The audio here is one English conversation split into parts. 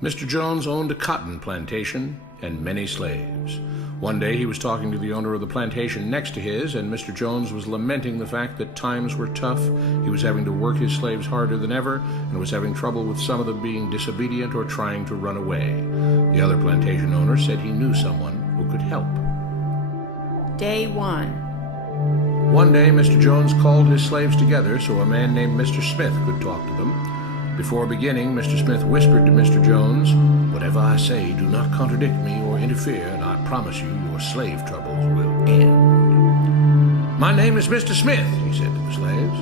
Mr. Jones owned a cotton plantation and many slaves. One day he was talking to the owner of the plantation next to his, and Mr. Jones was lamenting the fact that times were tough. He was having to work his slaves harder than ever, and was having trouble with some of them being disobedient or trying to run away. The other plantation owner said he knew someone who could help. Day 1. One day Mr. Jones called his slaves together so a man named Mr. Smith could talk to them. Before beginning, Mr. Smith whispered to Mr. Jones, "Whatever I say, do not contradict me or interfere, and I promise you your slave troubles will end." "My name is Mr. Smith," he said to the slaves,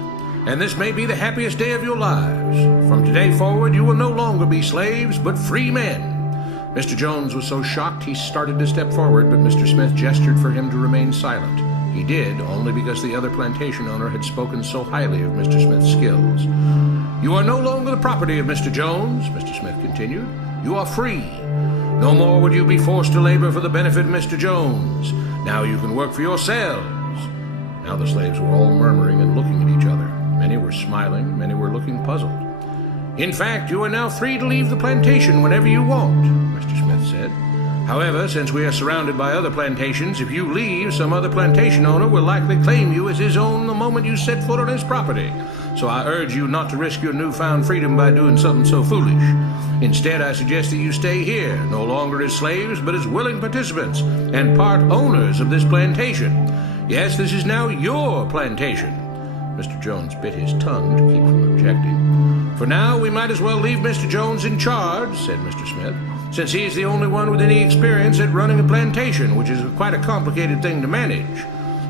"and this may be the happiest day of your lives. From today forward you will no longer be slaves, but free men." Mr. Jones was so shocked he started to step forward, but Mr. Smith gestured for him to remain silent. He did, only because the other plantation owner had spoken so highly of Mr. Smith's skills. "You are no longer the property of Mr. Jones," Mr. Smith continued. "You are free. No more would you be forced to labor for the benefit of Mr. Jones. Now you can work for yourselves." Now the slaves were all murmuring and looking at each other. Many were smiling, many were looking puzzled. "In fact, you are now free to leave the plantation whenever you want," Mr. Smith said. "However, since we are surrounded by other plantations, if you leave, some other plantation owner will likely claim you as his own the moment you set foot on his property. So I urge you not to risk your newfound freedom by doing something so foolish. Instead, I suggest that you stay here, no longer as slaves, but as willing participants and part owners of this plantation. Yes, this is now your plantation." Mr. Jones bit his tongue to keep from objecting. "For now, we might as well leave Mr. Jones in charge," said Mr. Smith, "since he is the only one with any experience at running a plantation, which is quite a complicated thing to manage.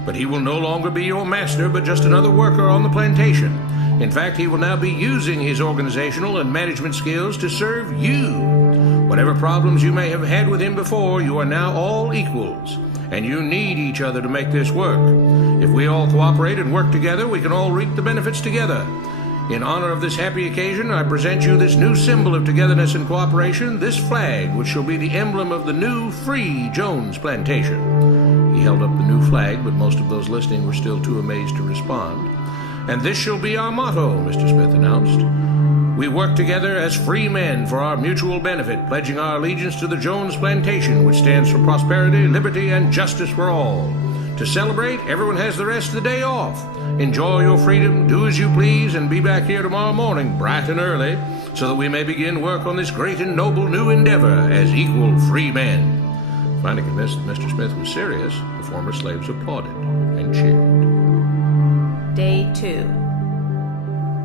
But he will no longer be your master, but just another worker on the plantation. In fact, he will now be using his organizational and management skills to serve you. Whatever problems you may have had with him before, you are now all equals, and you need each other to make this work. If we all cooperate and work together, we can all reap the benefits together. In honor of this happy occasion, I present you this new symbol of togetherness and cooperation, this flag, which shall be the emblem of the new, free Jones plantation." He held up the new flag, but most of those listening were still too amazed to respond. "And this shall be our motto," Mr. Smith announced. "We work together as free men for our mutual benefit, pledging our allegiance to the Jones plantation, which stands for prosperity, liberty, and justice for all. To celebrate, everyone has the rest of the day off. Enjoy your freedom, do as you please, and be back here tomorrow morning, bright and early, so that we may begin work on this great and noble new endeavor as equal free men." Finally convinced that Mr. Smith was serious, the former slaves applauded and cheered. Day 2.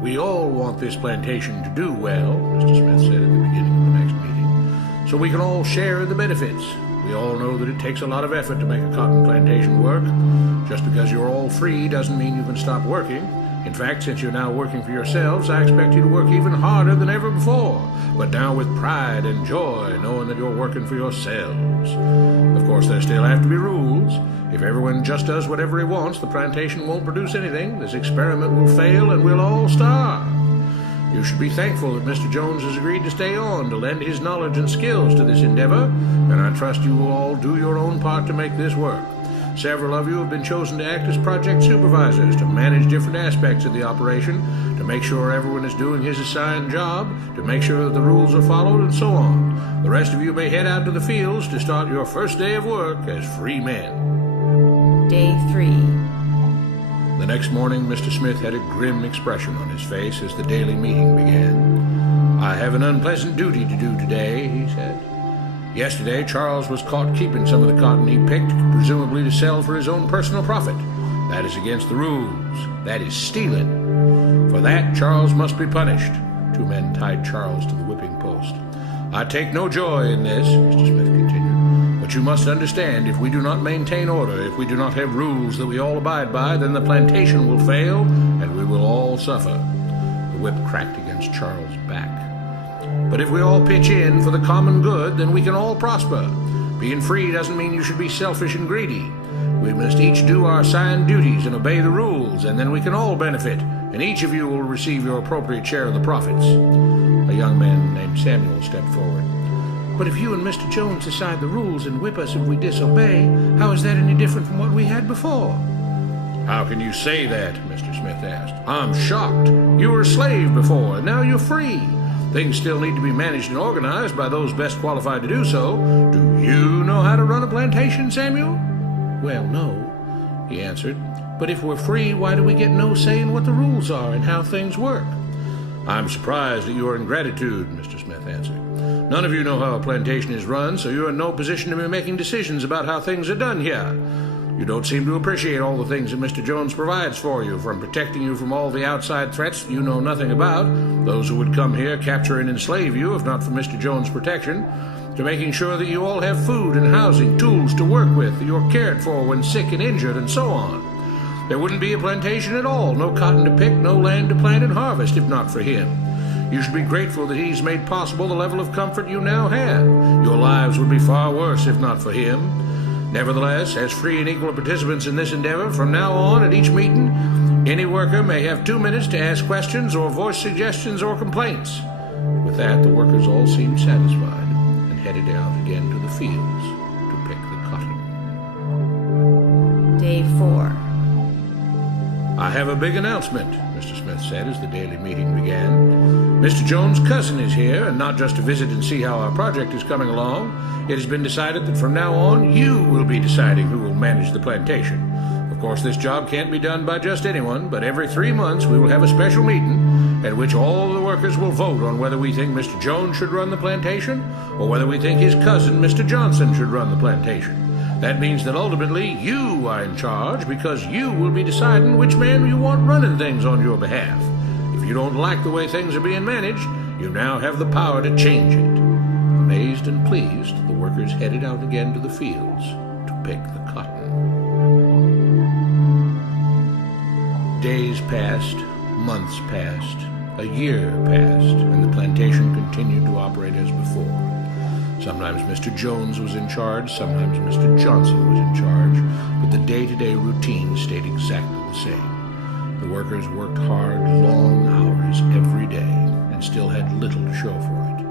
"We all want this plantation to do well," Mr. Smith said at the beginning of the next meeting, "so we can all share in the benefits. We all know that it takes a lot of effort to make a cotton plantation work. Just because you're all free doesn't mean you can stop working. In fact, since you're now working for yourselves, I expect you to work even harder than ever before, but now with pride and joy, knowing that you're working for yourselves. Of course, there still have to be rules. If everyone just does whatever he wants, the plantation won't produce anything. This experiment will fail and we'll all starve. You should be thankful that Mr. Jones has agreed to stay on to lend his knowledge and skills to this endeavor, and I trust you will all do your own part to make this work. Several of you have been chosen to act as project supervisors to manage different aspects of the operation, to make sure everyone is doing his assigned job, to make sure that the rules are followed, and so on. The rest of you may head out to the fields to start your first day of work as free men." Day 3. The next morning, Mr. Smith had a grim expression on his face as the daily meeting began. "I have an unpleasant duty to do today," he said. "Yesterday, Charles was caught keeping some of the cotton he picked, presumably to sell for his own personal profit. That is against the rules. That is stealing. For that, Charles must be punished." Two men tied Charles to the whipping post. "I take no joy in this," Mr. Smith continued, "but you must understand, if we do not maintain order, if we do not have rules that we all abide by, then the plantation will fail, and we will all suffer." The whip cracked against Charles' back. "But if we all pitch in for the common good, then we can all prosper. Being free doesn't mean you should be selfish and greedy. We must each do our assigned duties and obey the rules, and then we can all benefit, and each of you will receive your appropriate share of the profits." A young man named Samuel stepped forward. "But if you and Mr. Jones decide the rules and whip us if we disobey, how is that any different from what we had before?" "How can you say that?" Mr. Smith asked. "I'm shocked. You were a slave before, and now you're free. Things still need to be managed and organized by those best qualified to do so. Do you know how to run a plantation, Samuel?" "Well, no," he answered. "But if we're free, why do we get no say in what the rules are and how things work?" "I'm surprised at your ingratitude," Mr. Smith answered. "None of you know how a plantation is run, so you're in no position to be making decisions about how things are done here. You don't seem to appreciate all the things that Mr. Jones provides for you, from protecting you from all the outside threats that you know nothing about, those who would come here, capture and enslave you if not for Mr. Jones' protection, to making sure that you all have food and housing, tools to work with, that you're cared for when sick and injured, and so on. There wouldn't be a plantation at all, no cotton to pick, no land to plant and harvest, if not for him. You should be grateful that he's made possible the level of comfort you now have. Your lives would be far worse if not for him. Nevertheless, as free and equal participants in this endeavor, from now on at each meeting, any worker may have 2 minutes to ask questions or voice suggestions or complaints." With that, the workers all seemed satisfied and headed out again to the fields to pick the cotton. Day 4. "I have a big announcement," Mr. Smith said as the daily meeting began. "Mr. Jones' cousin is here, and not just to visit and see how our project is coming along. It has been decided that from now on you will be deciding who will manage the plantation. Of course, this job can't be done by just anyone, but every 3 months we will have a special meeting at which all the workers will vote on whether we think Mr. Jones should run the plantation or whether we think his cousin, Mr. Johnson, should run the plantation. That means that ultimately you are in charge, because you will be deciding which man you want running things on your behalf. If you don't like the way things are being managed, you now have the power to change it." Amazed and pleased, the workers headed out again to the fields to pick the cotton. Days passed, months passed, a year passed, and the plantation continued to operate as before. Sometimes Mr. Jones was in charge, sometimes Mr. Johnson was in charge, but the day-to-day routine stayed exactly the same. The workers worked hard, long hours every day, and still had little to show for it.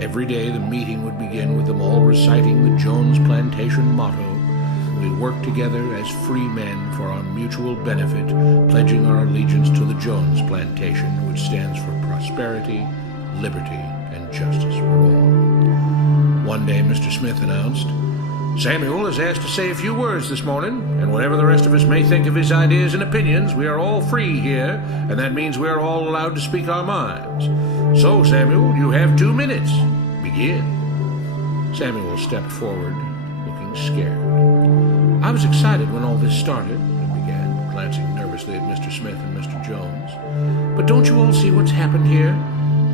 Every day the meeting would begin with them all reciting the Jones Plantation motto: "We work together as free men for our mutual benefit, pledging our allegiance to the Jones Plantation, which stands for prosperity, liberty, and justice for all." One day Mr. Smith announced, "Samuel is asked to say a few words this morning, and whatever the rest of us may think of his ideas and opinions, we are all free here, and that means we are all allowed to speak our minds. So, Samuel, you have 2 minutes. Begin." Samuel stepped forward, looking scared. "I was excited when all this started," he began, glancing nervously at Mr. Smith and Mr. Jones. "But don't you all see what's happened here?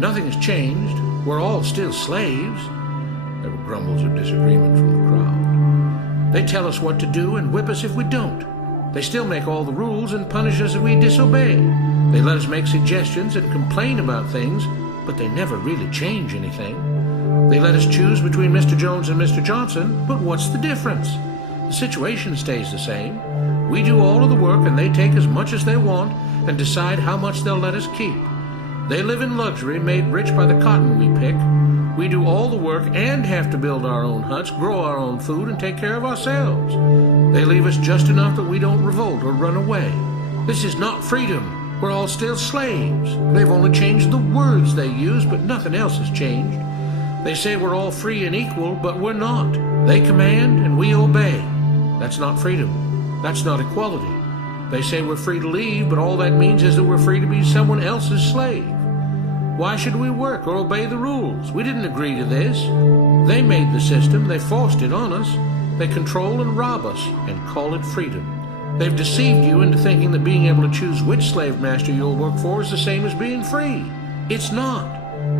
Nothing has changed. We're all still slaves." There were grumbles of disagreement from the crowd. "They tell us what to do and whip us if we don't. They still make all the rules and punish us if we disobey. They let us make suggestions and complain about things, but they never really change anything. They let us choose between Mr. Jones and Mr. Johnson, but what's the difference? The situation stays the same. We do all of the work and they take as much as they want and decide how much they'll let us keep. They live in luxury, made rich by the cotton we pick. We do all the work and have to build our own huts, grow our own food, and take care of ourselves. They leave us just enough that we don't revolt or run away. This is not freedom. We're all still slaves. They've only changed the words they use, but nothing else has changed. They say we're all free and equal, but we're not. They command and we obey. That's not freedom. That's not equality. They say we're free to leave, but all that means is that we're free to be someone else's slave. Why should we work or obey the rules? We didn't agree to this. They made the system. They forced it on us. They control and rob us and call it freedom. They've deceived you into thinking that being able to choose which slave master you'll work for is the same as being free. It's not.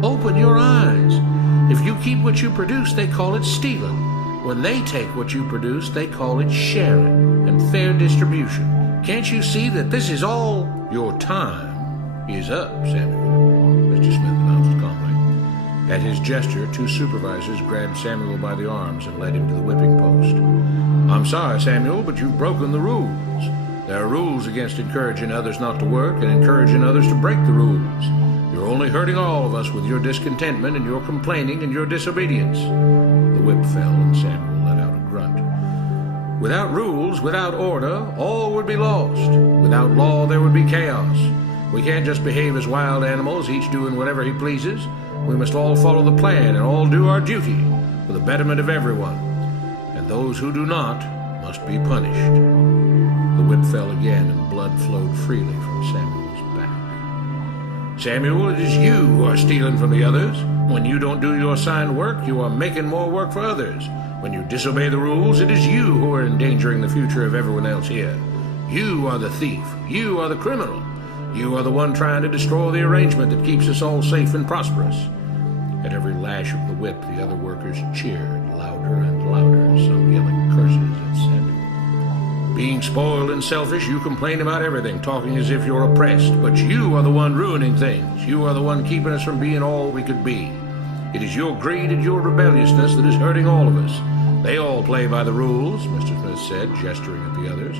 Open your eyes. If you keep what you produce, they call it stealing. When they take what you produce, they call it sharing and fair distribution. Can't you see that this is all? Your time is up, Samuel, Mr. Smith announced calmly. At his gesture, 2 supervisors grabbed Samuel by the arms and led him to the whipping post. I'm sorry, Samuel, but you've broken the rules. There are rules against encouraging others not to work and encouraging others to break the rules. You're only hurting all of us with your discontentment and your complaining and your disobedience. The whip fell and Samuel let out a grunt. Without rules, without order, all would be lost. Without law, there would be chaos. We can't just behave as wild animals, each doing whatever he pleases. We must all follow the plan and all do our duty for the betterment of everyone. And those who do not must be punished. The whip fell again, and blood flowed freely from Samuel's back. Samuel, it is you who are stealing from the others. When you don't do your assigned work, you are making more work for others. When you disobey the rules, it is you who are endangering the future of everyone else here. You are the thief. You are the criminal. You are the one trying to destroy the arrangement that keeps us all safe and prosperous. At every lash of the whip, the other workers cheered louder and louder, some yelling curses at Samuel. Being spoiled and selfish, you complain about everything, talking as if you're oppressed. But you are the one ruining things. You are the one keeping us from being all we could be. It is your greed and your rebelliousness that is hurting all of us. They all play by the rules, Mr. Smith said, gesturing at the others.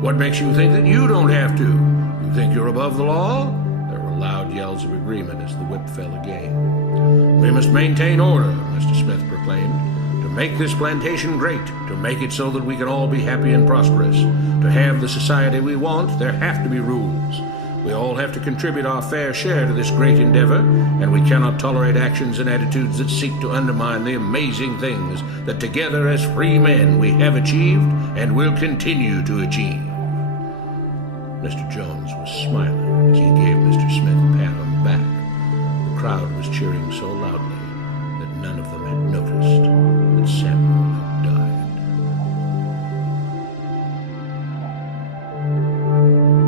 What makes you think that you don't have to? You think you're above the law? There were loud yells of agreement as the whip fell again. We must maintain order, Mr. Smith proclaimed, to make this plantation great, to make it so that we can all be happy and prosperous. To have the society we want, there have to be rules. We all have to contribute our fair share to this great endeavor, and we cannot tolerate actions and attitudes that seek to undermine the amazing things that together as free men we have achieved and will continue to achieve. Mr. Jones was smiling as he gave Mr. Smith a pat on the back. The crowd was cheering so loudly that none of them had noticed that Samuel had died.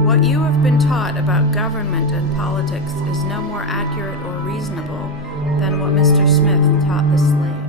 What you have been taught about government and politics is no more accurate or reasonable than what Mr. Smith taught the slaves.